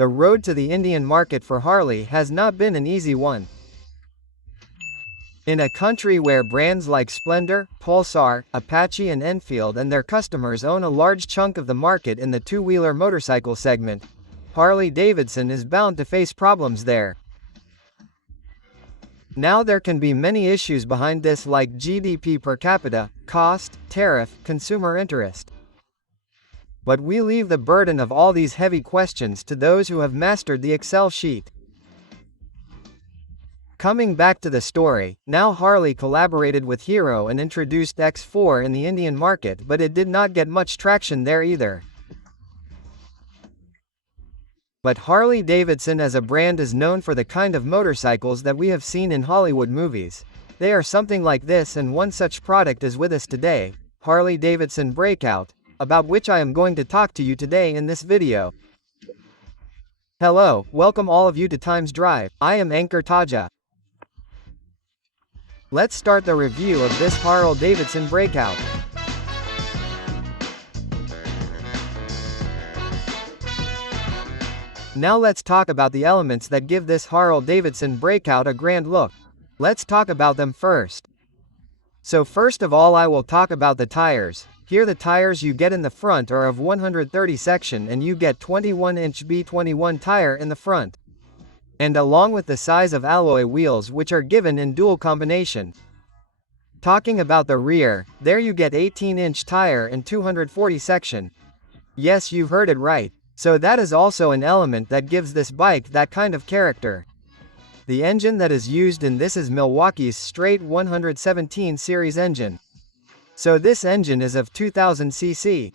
The road to the Indian market for Harley has not been an easy one. In a country where brands like Splendor, Pulsar, Apache and Enfield and their customers own a large chunk of the market in the two-wheeler motorcycle segment, Harley Davidson is bound to face problems there. Now there can be many issues behind this, like GDP per capita, cost, tariff, consumer interest. But we leave the burden of all these heavy questions to those who have mastered the Excel sheet. Coming back to the story, now Harley collaborated with Hero and introduced X4 in the Indian market, but it did not get much traction there either. But Harley Davidson as a brand is known for the kind of motorcycles that we have seen in Hollywood movies. They are something like this, and one such product is with us today, Harley Davidson Breakout, about which I am going to talk to you today in this video. Hello, welcome all of you to Times Drive. I am Anchor Taja. Let's start the review of this Harley Davidson Breakout. Now let's talk about the elements that give this Harley Davidson Breakout a grand look. Let's talk about them first. So first of all, I will talk about the tires. Here the tires you get in the front are of 130 section, and you get 21-inch B21 tire in the front. And along with the size of alloy wheels, which are given in dual combination. Talking about the rear, there you get 18-inch tire and 240 section. Yes, you've heard it right. So that is also an element that gives this bike that kind of character. The engine that is used in this is Milwaukee's straight 117 series engine. So this engine is of 2000 cc.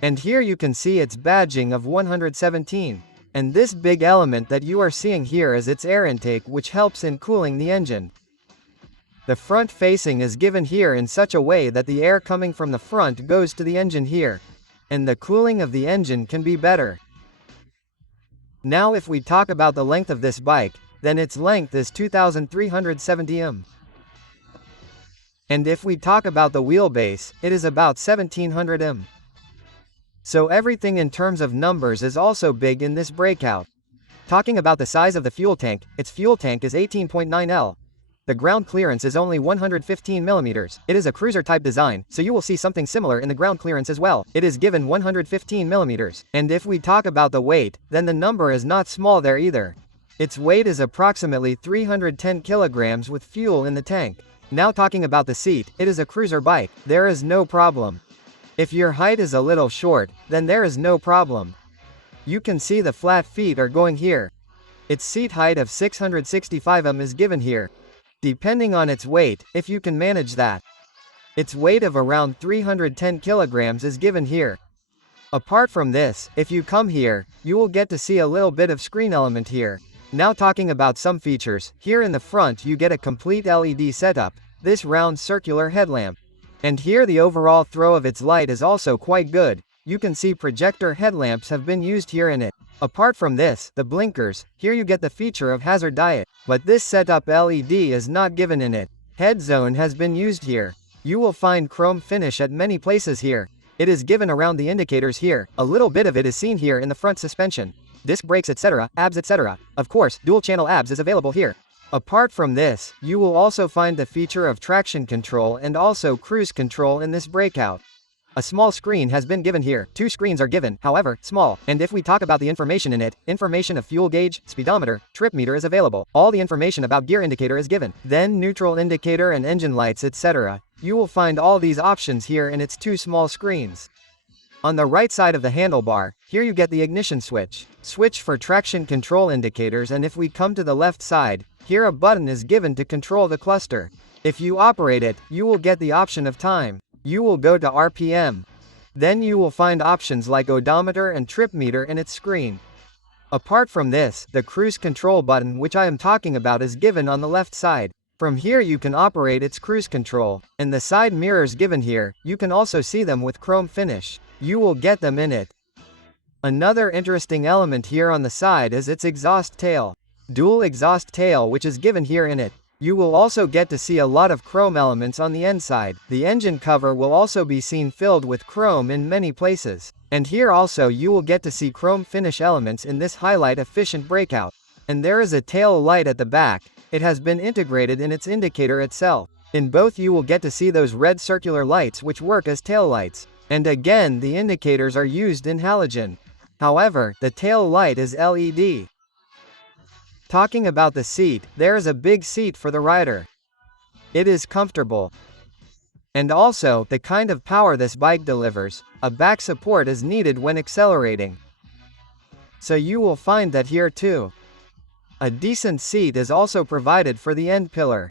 And here you can see its badging of 117. And this big element that you are seeing here is its air intake, which helps in cooling the engine. The front facing is given here in such a way that the air coming from the front goes to the engine here. And the cooling of the engine can be better. Now if we talk about the length of this bike, then its length is 2370 m. And if we talk about the wheelbase, it is about 1700 m. So everything in terms of numbers is also big in this Breakout. Talking about the size of the fuel tank, its fuel tank is 18.9 L. The ground clearance is only 115 mm. It is a cruiser type design, so you will see something similar in the ground clearance as well. It is given 115 mm. And if we talk about the weight, then the number is not small there either. Its weight is approximately 310 kilograms with fuel in the tank. Now talking about the seat, it is a cruiser bike. There is no problem. If your height is a little short, then there is no problem. You can see the flat feet are going here. Its seat height of 665 m is given here. Depending on its weight, if you can manage that. Its weight of around 310 kilograms is given here. Apart from this, if you come here, you will get to see a little bit of screen element here. Now talking about some features, here in the front you get a complete LED setup, this round circular headlamp. And here the overall throw of its light is also quite good. You can see projector headlamps have been used here in it. Apart from this, the blinkers, here you get the feature of hazard diet, but this setup LED is not given in it. Head zone has been used here. You will find chrome finish at many places here. It is given around the indicators here, a little bit of it is seen here in the front suspension. Disc brakes etc., ABS etc. Of course, dual channel ABS is available here. Apart from this, you will also find the feature of traction control and also cruise control in this Breakout. A small screen has been given here. Two screens are given, however, small. And if we talk about the information in it, information of fuel gauge, speedometer, trip meter is available. All the information about gear indicator is given. Then neutral indicator and engine lights etc. You will find all these options here in its two small screens. On the right side of the handlebar, here you get the ignition switch. Switch for traction control indicators, and if we come to the left side, here a button is given to control the cluster. If you operate it, you will get the option of time. You will go to RPM. Then you will find options like odometer and trip meter in its screen. Apart from this, the cruise control button which I am talking about is given on the left side. From here you can operate its cruise control, and the side mirrors given here, you can also see them with chrome finish. You will get them in it. Another interesting element here on the side is its exhaust tail. Dual exhaust tail which is given here in it. You will also get to see a lot of chrome elements on the inside. The engine cover will also be seen filled with chrome in many places. And here also you will get to see chrome finish elements in this highlight efficient breakout. And there is a tail light at the back. It has been integrated in its indicator itself. In both you will get to see those red circular lights which work as tail lights. And again the indicators are used in halogen. However, the tail light is LED. Talking about the seat, there is a big seat for the rider. It is comfortable. And also, the kind of power this bike delivers, a back support is needed when accelerating. So you will find that here too. A decent seat is also provided for the end pillar.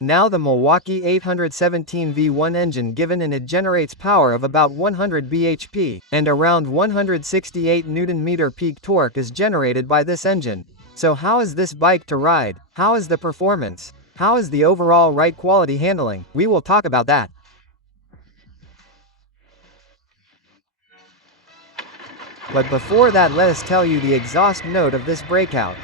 Now the Milwaukee 817 V1 engine given in it generates power of about 100 bhp, and around 168 Nm peak torque is generated by this engine. So how is this bike to ride? How is the performance? How is the overall ride quality handling? We will talk about that. But before that, let us tell you the exhaust note of this Breakout.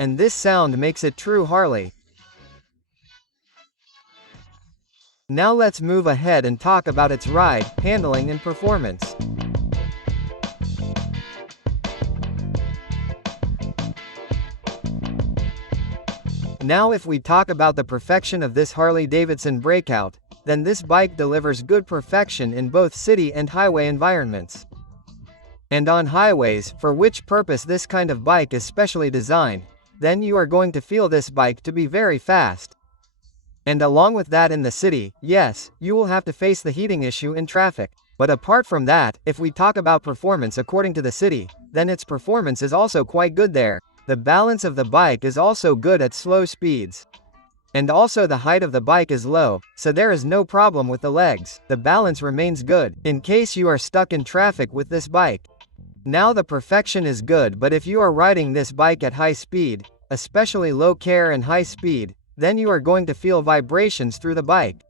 And this sound makes it true Harley. Now let's move ahead and talk about its ride, handling and performance. Now if we talk about the perfection of this Harley Davidson Breakout, then this bike delivers good perfection in both city and highway environments. And on highways, for which purpose this kind of bike is specially designed, then you are going to feel this bike to be very fast. And along with that in the city, yes, you will have to face the heating issue in traffic. But apart from that, if we talk about performance according to the city, then its performance is also quite good there. The balance of the bike is also good at slow speeds. And also the height of the bike is low, so there is no problem with the legs. The balance remains good, in case you are stuck in traffic with this bike. Now the perfection is good, but if you are riding this bike at high speed, especially low care and high speed, then you are going to feel vibrations through the bike.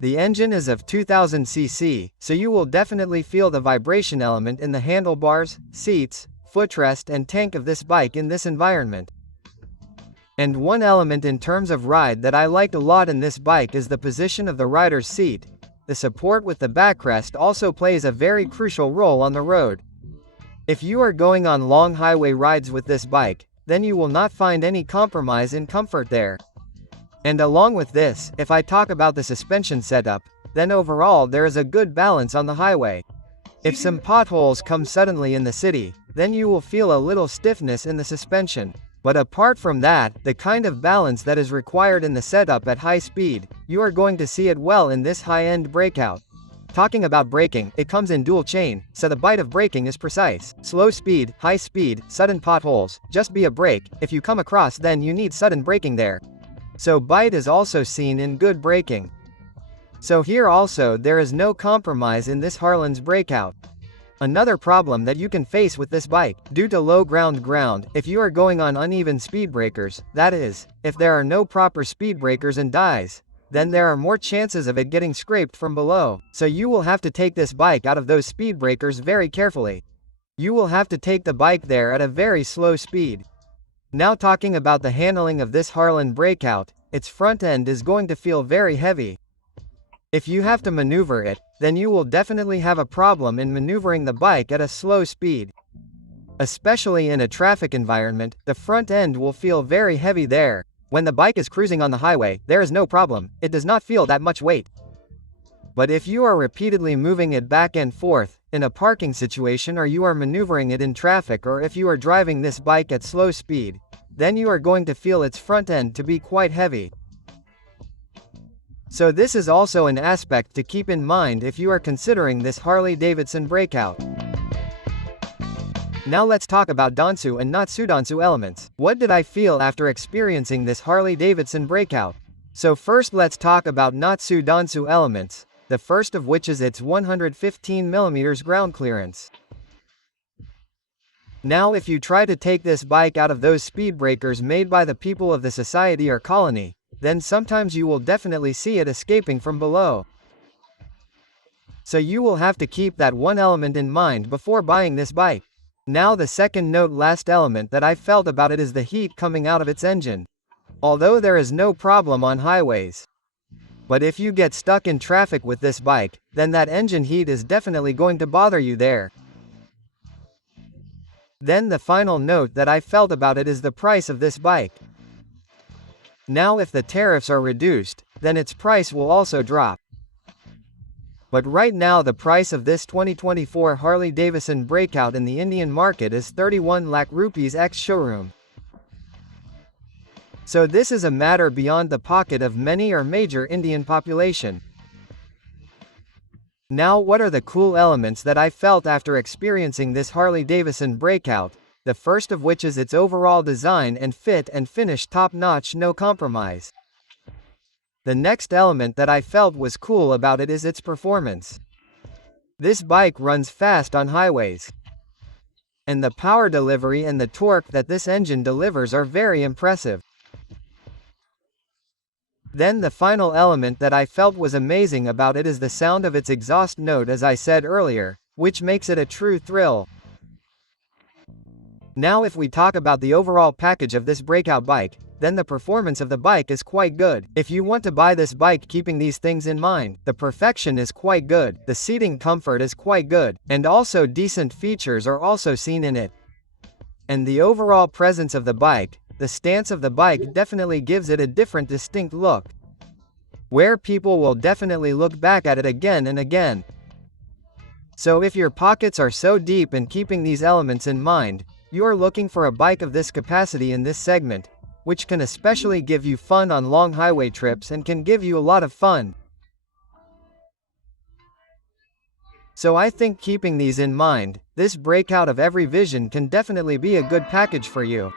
The engine is of 2000 cc, so you will definitely feel the vibration element in the handlebars, seats, footrest and tank of this bike in this environment. And one element in terms of ride that I liked a lot in this bike is the position of the rider's seat. The support with the backrest also plays a very crucial role on the road. If you are going on long highway rides with this bike, then you will not find any compromise in comfort there. And along with this, if I talk about the suspension setup, then overall there is a good balance on the highway. If some potholes come suddenly in the city, then you will feel a little stiffness in the suspension. But apart from that, the kind of balance that is required in the setup at high speed, you are going to see it well in this high-end Breakout. Talking about braking, it comes in dual chain, so the bite of braking is precise. Slow speed, high speed, sudden potholes, just be a brake, if you come across then you need sudden braking there. So bite is also seen in good braking. So here also there is no compromise in this Harlan's Breakout. Another problem that you can face with this bike, due to low ground, if you are going on uneven speed breakers, that is, if there are no proper speed breakers and dies, then there are more chances of it getting scraped from below, so you will have to take this bike out of those speed breakers very carefully. You will have to take the bike there at a very slow speed. Now talking about the handling of this Harlan Breakout, its front end is going to feel very heavy. If you have to maneuver it, then you will definitely have a problem in maneuvering the bike at a slow speed. Especially in a traffic environment, the front end will feel very heavy there. When the bike is cruising on the highway, there is no problem, it does not feel that much weight. But if you are repeatedly moving it back and forth, in a parking situation or you are maneuvering it in traffic or if you are driving this bike at slow speed, then you are going to feel its front end to be quite heavy. So this is also an aspect to keep in mind if you are considering this Harley Davidson Breakout. Now let's talk about Dansu and not Sudansu elements. What did I feel after experiencing this Harley Davidson Breakout? So first let's talk about not Sudansu elements, the first of which is its 115mm ground clearance. Now if you try to take this bike out of those speed breakers made by the people of the society or colony, then sometimes you will definitely see it escaping from below. So you will have to keep that one element in mind before buying this bike. Now the second note last element that I felt about it is the heat coming out of its engine. Although there is no problem on highways. But if you get stuck in traffic with this bike, then that engine heat is definitely going to bother you there. Then the final note that I felt about it is the price of this bike. Now if the tariffs are reduced, then its price will also drop. But right now the price of this 2024 Harley Davidson Breakout in the Indian market is 31 lakh rupees ex-showroom. So this is a matter beyond the pocket of many or major Indian population. Now what are the cool elements that I felt after experiencing this Harley Davidson Breakout, the first of which is its overall design and fit and finish top-notch, no compromise. The next element that I felt was cool about it is its performance. This bike runs fast on highways. And the power delivery and the torque that this engine delivers are very impressive. Then the final element that I felt was amazing about it is the sound of its exhaust note, as I said earlier, which makes it a true thrill. Now if we talk about the overall package of this Breakout bike, then the performance of the bike is quite good. If you want to buy this bike keeping these things in mind, the perfection is quite good, the seating comfort is quite good, and also decent features are also seen in it. And the overall presence of the bike, the stance of the bike definitely gives it a different distinct look, where people will definitely look back at it again and again. So if your pockets are so deep in keeping these elements in mind, you are looking for a bike of this capacity in this segment, which can especially give you fun on long highway trips and can give you a lot of fun. So I think keeping these in mind, this Breakout of every vision can definitely be a good package for you.